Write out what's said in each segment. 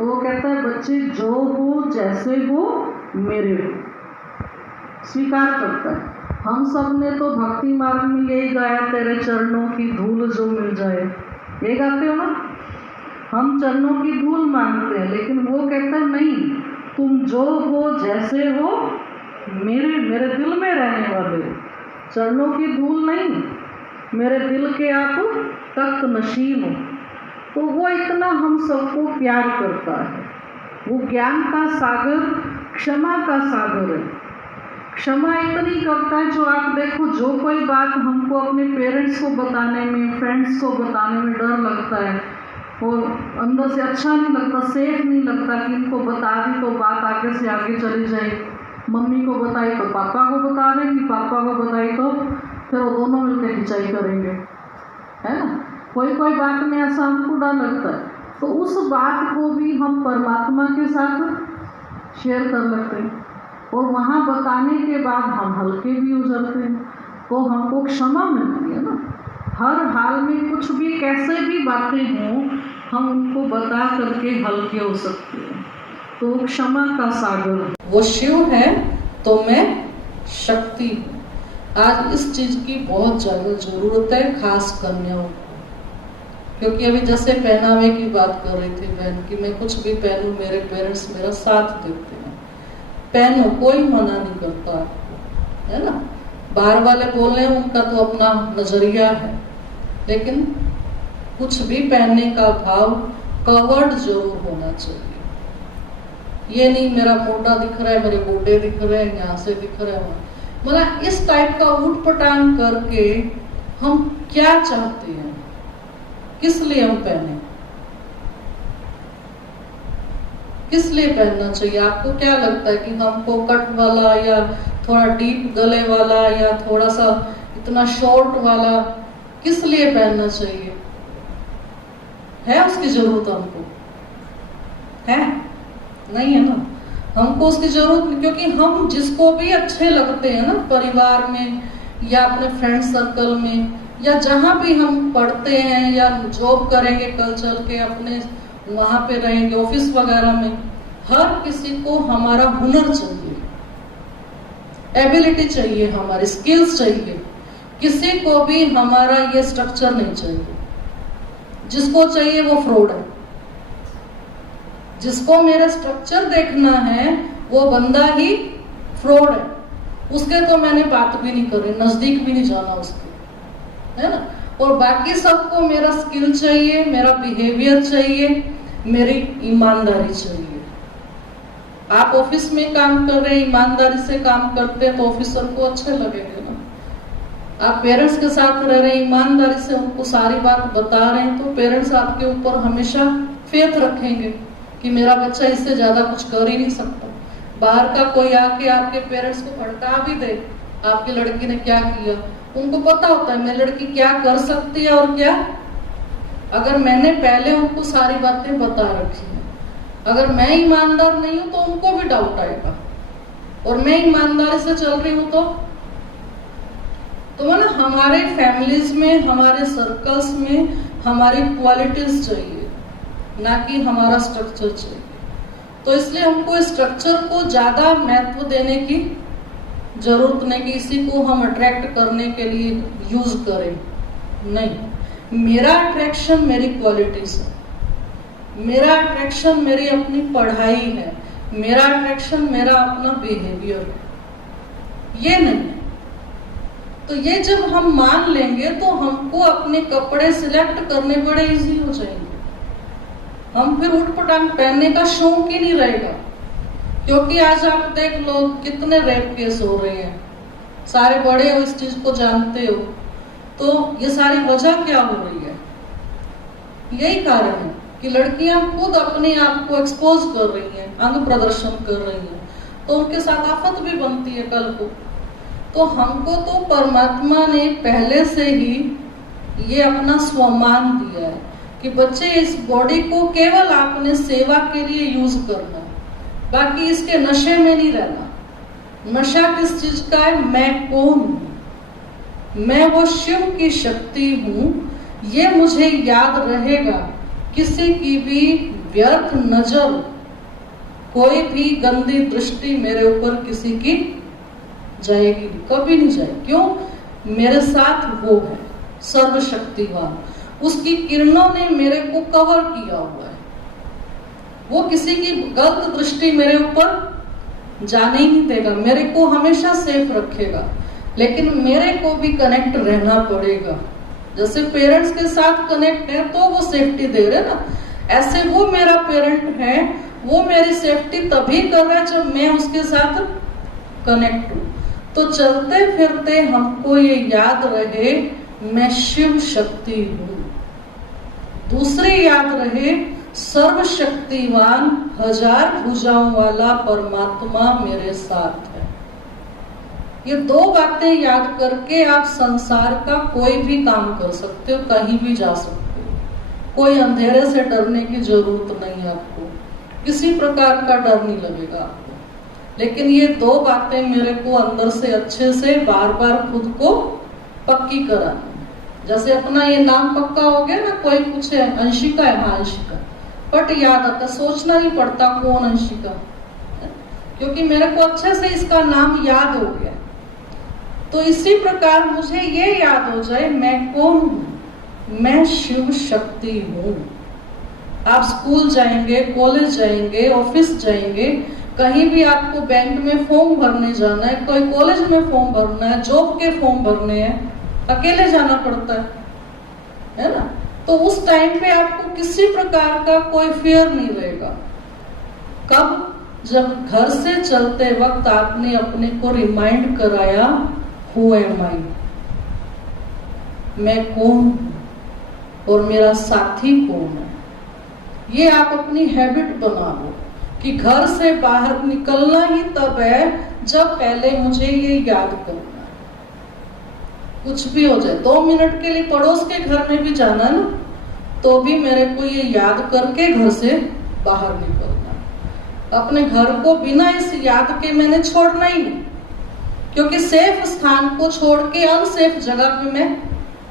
तो वो कहता है बच्चे जो हो जैसे हो मेरे हो, स्वीकार करता है। हम सब ने तो भक्ति मार्ग में यही गाया, तेरे चरणों की धूल जो मिल जाए, ये गाते हो ना। हम चरणों की धूल मांगते हैं, लेकिन वो कहता है नहीं, तुम जो हो जैसे हो मेरे दिल में रहने वाले हो। चरणों की धूल नहीं, मेरे दिल के आप तख्त नशीन हो। तो वो इतना हम सबको प्यार करता है। वो ज्ञान का सागर, क्षमा का सागर है। क्षमा इतनी करता है, जो आप देखो, जो कोई बात हमको अपने पेरेंट्स को बताने में, फ्रेंड्स को बताने में डर लगता है और अंदर से अच्छा नहीं लगता, सेफ नहीं लगता कि इनको बता दी तो बात आगे से आगे चली जाए, मम्मी को बताई तो पापा को बता दें, कि पापा को बताई तो फिर वो दोनों मिलकर खिंचाई करेंगे, है ना। कोई कोई बात में ऐसा हमको डर लगता है, तो उस बात को भी हम परमात्मा के साथ शेयर कर लेते हैं और वहाँ बताने के बाद हम हल्के भी हो जाते हैं, तो हमको क्षमा मिलती है ना। हर हाल में कुछ भी कैसे भी बातें हों, हम उनको बता करके हल्के हो सकते हैं। तो क्षमा का सागर, वो शिव है तो मैं शक्ति हूँ। आज इस चीज़ की बहुत ज़्यादा ज़रूरत है, खास कन्याओं को, क्योंकि अभी जैसे पहनावे की बात कर रही थी बहन कि मैं कुछ भी पहनूं, मेरे पेरेंट्स मेरा साथ देते हैं, पहनो, कोई मना नहीं करता आपको, है ना। बाहर वाले बोल रहे हैं, उनका तो अपना नजरिया है, लेकिन कुछ भी पहनने का भाव कवर्ड जरूर होना चाहिए। ये नहीं मेरा मोटा दिख रहा है, मेरे गोडे दिख रहे हैं, यहाँ से दिख रहा है, मतलब इस टाइप का उठपटांग करके हम क्या चाहते हैं, किस लिए हम पहने, किस लिए पहनना चाहिए। आपको क्या लगता है कि हमको कट वाला या थोड़ा डीप गले वाला या थोड़ा सा इतना शॉर्ट वाला किस लिए पहनना चाहिए? है उसकी जरूरत हमको? है नहीं है ना, हमको उसकी जरूरत नहीं, क्योंकि हम जिसको भी अच्छे लगते हैं ना, परिवार में या अपने फ्रेंड सर्कल में या जहाँ भी हम पढ़ते हैं या जॉब करेंगे, कल चल के अपने वहाँ पे रहेंगे, ऑफिस वगैरह में, हर किसी को हमारा हुनर चाहिए, एबिलिटी चाहिए, हमारी स्किल्स चाहिए। किसी को भी हमारा ये स्ट्रक्चर नहीं चाहिए। जिसको चाहिए वो फ्रॉड है। जिसको मेरा स्ट्रक्चर देखना है वो बंदा ही फ्रॉड है। उसके तो मैंने बात भी नहीं करी, नजदीक भी नहीं जाना उसके, है ना। और बाकी सबको मेरा स्किल चाहिए, मेरा बिहेवियर चाहिए, मेरी ईमानदारी चाहिए। आप ऑफिस में काम कर रहे हैं, ईमानदारी से काम करते हैं तो ऑफिसर को अच्छे लगेंगे ना। आप पेरेंट्स के साथ रह रहे हैं, ईमानदारी से उनको सारी बात बता रहे हैं, तो पेरेंट्स आपके ऊपर हमेशा फेथ रखेंगे कि मेरा बच्चा इससे ज्यादा कुछ कर ही नहीं सकता। बाहर का कोई आके आपके पेरेंट्स को भड़का भी दे, आपकी लड़की ने क्या किया, उनको पता होता है मेरी लड़की क्या कर सकती है और क्या, अगर मैंने पहले उनको सारी बातें बता रखी है। अगर मैं ईमानदार नहीं हूं तो उनको भी डाउट आएगा, और मैं ईमानदारी से चल रही हूं तो ना, हमारे फैमिलीज में, हमारे सर्कल्स में हमारी क्वालिटीज चाहिए, ना कि हमारा स्ट्रक्चर चाहिए। तो इसलिए हमको स्ट्रक्चर को ज्यादा महत्व देने की जरूरत नहीं कि इसी को हम अट्रैक्ट करने के लिए यूज करें। नहीं, मेरा अट्रैक्शन मेरी क्वालिटीज है, मेरा अट्रैक्शन मेरी अपनी पढ़ाई है, मेरा अट्रैक्शन मेरा अपना बिहेवियर है, ये नहीं है। तो ये जब हम मान लेंगे तो हमको अपने कपड़े सिलेक्ट करने बड़े इजी हो जाएंगे। हम फिर उठपटांग पहनने का शौक ही नहीं रहेगा, क्योंकि आज आप देख लो कितने रेप केस हो रहे हैं, सारे बड़े हो, इस चीज को जानते हो, तो ये सारी वजह क्या हो रही है? यही कारण है कि लड़कियां खुद अपने आप को एक्सपोज कर रही हैं, अंग प्रदर्शन कर रही हैं, तो उनके साथ आफत भी बनती है कल को। तो हमको तो परमात्मा ने पहले से ही ये अपना स्वमान दिया है कि बच्चे इस बॉडी को केवल आपने सेवा के लिए यूज करना है, बाकी इसके नशे में नहीं रहना। नशा किस चीज का है? मैं कौन हूं, मैं वो शिव की शक्ति हूं, ये मुझे याद रहेगा। किसी की भी व्यर्थ नजर, कोई भी गंदी दृष्टि मेरे ऊपर किसी की जाएगी, कभी नहीं जाएगी। क्यों? मेरे साथ वो है सर्वशक्तिवान, उसकी किरणों ने मेरे को कवर किया हुआ है। वो किसी की गलत दृष्टि मेरे ऊपर जाने ही नहीं देगा, मेरे को हमेशा सेफ रखेगा। लेकिन मेरे को भी कनेक्ट रहना पड़ेगा। जैसे पेरेंट्स के साथ कनेक्ट है तो वो सेफ्टी दे रहे ना, ऐसे वो मेरा पेरेंट है, वो मेरी सेफ्टी तभी कर रहा है जब मैं उसके साथ कनेक्ट हूं। तो चलते फिरते हमको ये याद रहे, मैं शिव शक्ति हूं। दूसरी याद रहे, सर्वशक्तिवान 1000 भुजाओं वाला परमात्मा मेरे साथ है। ये दो बातें याद करके आप संसार का कोई भी काम कर सकते हो, कहीं भी जा सकते हो। कोई अंधेरे से डरने की जरूरत नहीं है आपको, किसी प्रकार का डर नहीं लगेगा आपको। लेकिन ये दो बातें मेरे को अंदर से अच्छे से बार बार खुद को पक्की करानी। जैसे अपना ये नाम पक्का हो गया ना, कोई पूछे अंशिका है, हाँ अंशिका, बट याद आता, सोचना नहीं पड़ता कौन अंशिका, क्योंकि मेरे को अच्छे से इसका नाम याद हो गया। तो इसी प्रकार मुझे ये याद हो जाए, मैं कौन हूं, मैं शिव शक्ति हूं। आप स्कूल जाएंगे, कॉलेज जाएंगे, ऑफिस जाएंगे, कहीं भी आपको बैंक में फॉर्म भरने जाना है, कोई कॉलेज में फॉर्म भरना है, जॉब के फॉर्म भरने हैं, अकेले जाना पड़ता है ना। तो उस टाइम पे आपको किसी प्रकार का कोई फियर नहीं रहेगा। कब? जब घर से चलते वक्त आपने अपने को रिमाइंड कराया, हु एम आई, मैं कौन हूं और मेरा साथी कौन है। ये आप अपनी हैबिट बना लो कि घर से बाहर निकलना ही तब है जब पहले मुझे ये याद करना है। कुछ भी हो जाए, 2 मिनट के लिए पड़ोस के घर में भी जाना है ना, तो भी मेरे को ये याद करके घर से बाहर निकलना है। अपने घर को बिना इस याद के मैंने छोड़ना ही नहीं, क्योंकि सेफ स्थान को छोड़ के अनसेफ जगह पे मैं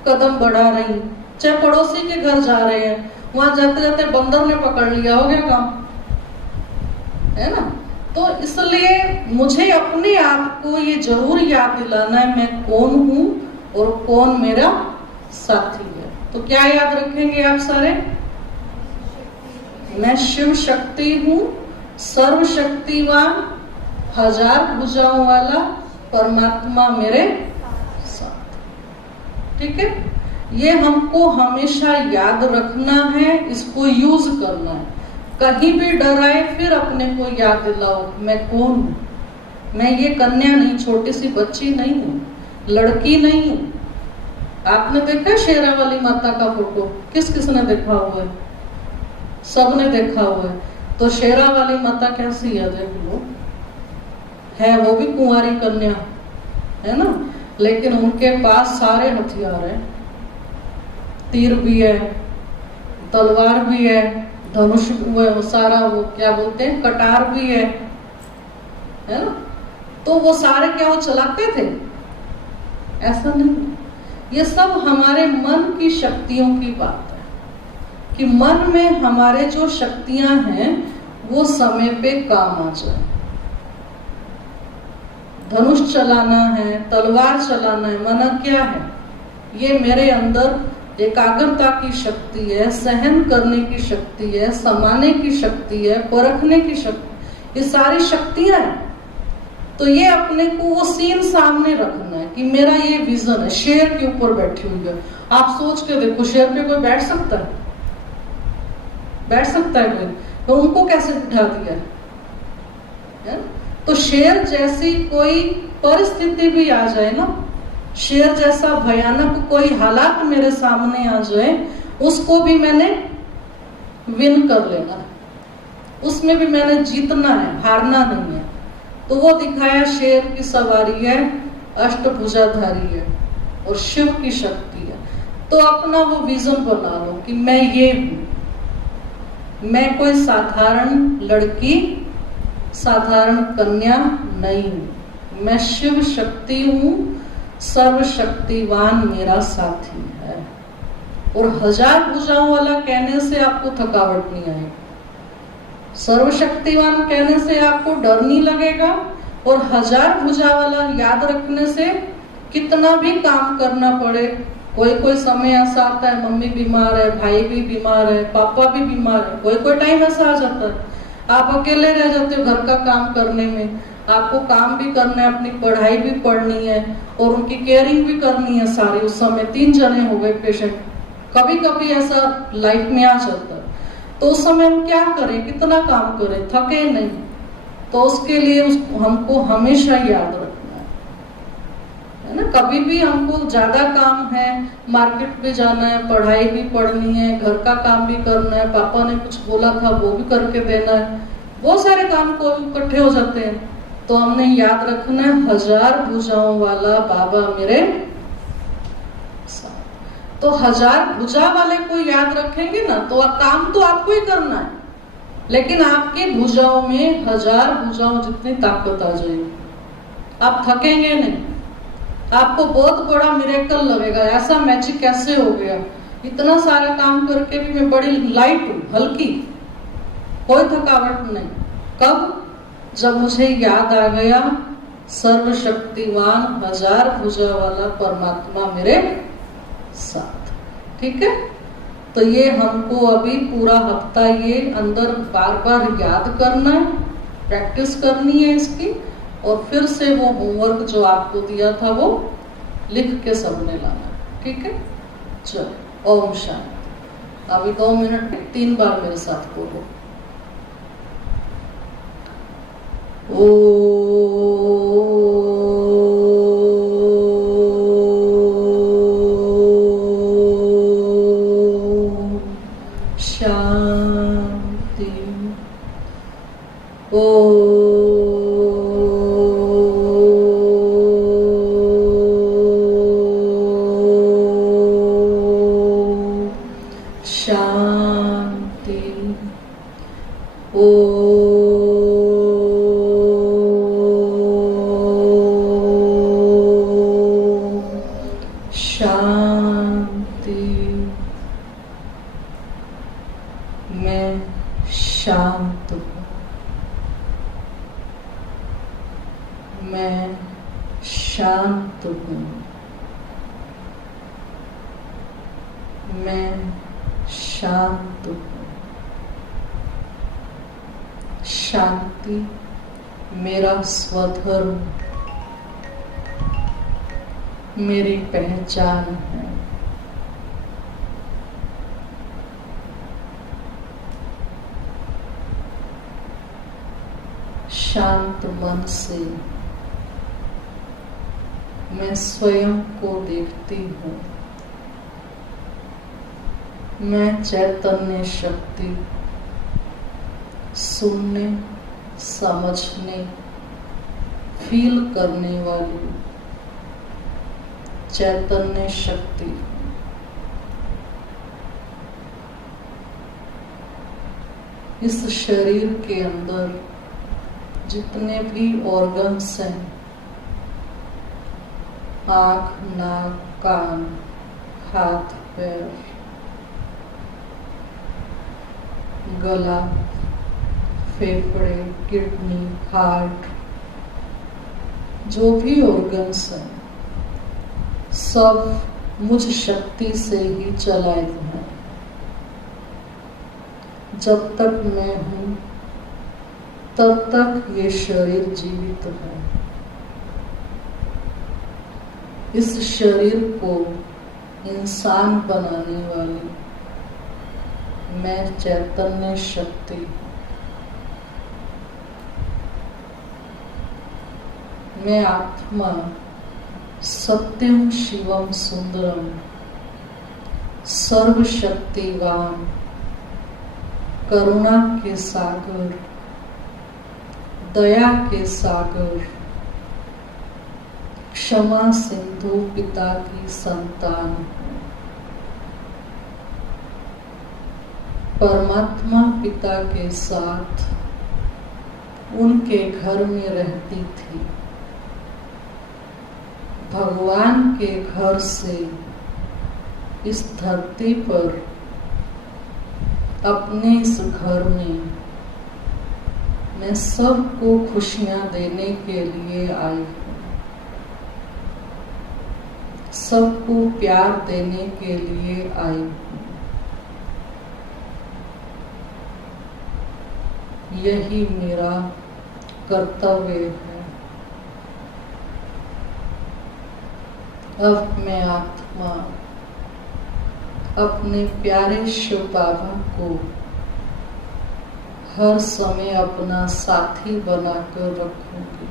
कदम बढ़ा रही हूँ। चाहे पड़ोसी के घर जा रहे हैं, वहां जाते जाते बंदर ने पकड़ लिया, हो गया काम, है ना। तो इसलिए मुझे अपने आप को ये जरूर याद दिलाना है, मैं कौन हूं और कौन मेरा साथी है। तो क्या याद रखेंगे आप सारे? मैं शिव शक्ति हूं, सर्वशक्तिवान, 1000 भुजाओं वाला परमात्मा मेरे साथ। ठीक है, ये हमको हमेशा याद रखना है, इसको यूज करना है। कहीं भी डर आए फिर अपने को याद दिलाओ, मैं कौन हूं। मैं ये कन्या नहीं, छोटी सी बच्ची नहीं हूं, लड़की नहीं हूं। आपने देखा शेरा वाली माता का फोटो? किस किस ने देखा हुआ है? सबने देखा हुआ है। तो शेरा वाली माता कैसी है देख लो, है वो भी कुंवारी कन्या है ना, लेकिन उनके पास सारे हथियार हैं। तीर भी है, तलवार भी है, धनुष, वो सारा वो क्या बोलते हैं, कटार भी है ना। तो वो सारे क्या वो चलाते थे? ऐसा नहीं। ये सब हमारे मन की शक्तियों की बात है कि मन में हमारे जो शक्तियां हैं वो समय पे काम आ जाए। धनुष चलाना है, तलवार चलाना है, मना क्या है? ये मेरे अंदर एकाग्रता की शक्ति है, सहन करने की शक्ति है, समाने की शक्ति है, परखने की शक्ति, ये सारी शक्तियां हैं। तो ये अपने को वो सीन सामने रखना है कि मेरा ये विजन है। शेर के ऊपर बैठी हुई है, आप सोच के देखो, शेर पे कोई बैठ सकता है? बैठ सकता है कोई? तो उनको कैसे बिठा दिया है? तो शेर जैसी कोई परिस्थिति भी आ जाए ना, शेर जैसा भयानक कोई हालात मेरे सामने आ जाए, उसको भी मैंने विन कर लेना है, उसमें भी मैंने जीतना है, हारना नहीं है। तो वो दिखाया शेर की सवारी है, अष्टभुजाधारी है और शिव की शक्ति है। तो अपना वो विजन बना लो कि मैं ये हूं, मैं कोई साधारण लड़की, साधारण कन्या नहीं हूं, मैं शिव शक्ति हूं, सर्वशक्तिवान मेरा साथी है। और 1000 भुजाओं वाला कहने से आपको थकावट नहीं आएगी, सर्वशक्तिमान कहने से आपको डर नहीं लगेगा, और 1000 भुजा वाला याद रखने से कितना भी काम करना पड़े, कोई समय ऐसा आता है मम्मी बीमार है, भाई भी बीमार है, पापा भी बीमार है, कोई टाइम ऐसा आ जाता है आप अकेले रह जाते हो घर का काम करने में, आपको काम भी करना है, अपनी पढ़ाई भी पढ़नी है और उनकी केयरिंग भी करनी है सारी। उस समय 3 जने हो गए पेशेंट, कभी कभी ऐसा लाइफ में आ जाता है, तो उस समय हम क्या करें, कितना काम करें, थके नहीं। तो उसके लिए हमको हमेशा याद रखना है ना। कभी भी हमको ज्यादा काम है, मार्केट भी जाना है, पढ़ाई भी पढ़नी है, घर का काम भी करना है, पापा ने कुछ बोला था वो भी करके देना है, बहुत सारे काम को इकट्ठे हो जाते हैं, तो हमने याद रखना है 1000 भुजाओं वाला बाबा मेरे साथ। तो 1000 भुजा वाले को याद रखेंगे ना, तो काम तो आपको ही करना है, लेकिन आपकी भुजाओं में 1000 भुजाओं जितनी ताकत आ जाएगी, आप थकेंगे नहीं। आपको बहुत बड़ा मिरेकल लगेगा, ऐसा मैजिक कैसे हो गया, इतना सारा काम करके भी मैं बड़ी लाइट हूँ, हल्की, कोई थकावट नहीं। कब? जब मुझे याद आ गया सर्वशक्तिमान 1000 भुजा वाला परमात्मा मेरे साथ। ठीक है, तो ये हमको अभी पूरा हफ्ता ये अंदर बार बार याद करना है, प्रैक्टिस करनी है इसकी, और फिर से वो होमवर्क जो आपको दिया था वो लिख के सबने लाना। ठीक है, चलो ओम शांति। अभी 2 मिनट 3 बार मेरे साथ बोलो शांति। शांति। शांति। मैं शांत हूँ, मैं शांत हूँ, मैं शांत हूँ। शांति मेरा स्वधर्म, मेरी पहचान है। शांत मन से मैं स्वयं को देखती हूँ। मैं चैतन्य शक्ति, सुनने, समझने, फील करने वाली चैतन्य शक्ति। इस शरीर के अंदर जितने भी ऑर्गन्स हैं, आँख, नाक, कान, हाथ, पैर, गला, फेफड़े, किडनी, हार्ट, जो भी ऑर्गन्स हैं सब मुझ शक्ति से ही चलाए हैं। जब तक मैं हूँ तब तक ये शरीर जीवित है। इस शरीर को इंसान बनाने वाली मैं चैतन्य शक्ति, मैं आत्मा, सत्यम शिवम सुंदरम, सर्वशक्तिवान, करुणा के सागर, दया के सागर, क्षमा सिंधु पिता की संतान, परमात्मा पिता के साथ उनके घर में रहती थी। भगवान के घर से इस धरती पर अपने इस घर में मैं सबको खुशियां देने के लिए आई हूँ, सबको प्यार देने के लिए आई हूँ। यही मेरा कर्तव्य है। अब मैं आत्मा अपने प्यारे शिव बाबा को हर समय अपना साथी बनाकर रखूंगी,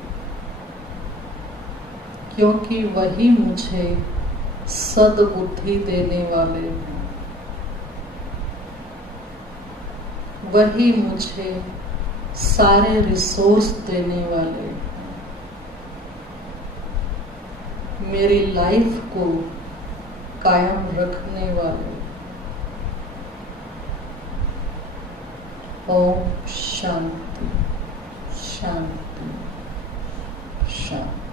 क्योंकि वही मुझे सद्बुद्धि देने वाले हैं, वही मुझे सारे रिसोर्स देने वाले हैं, मेरी लाइफ को कायम रखने वाले। ओम शांति शांति शांति।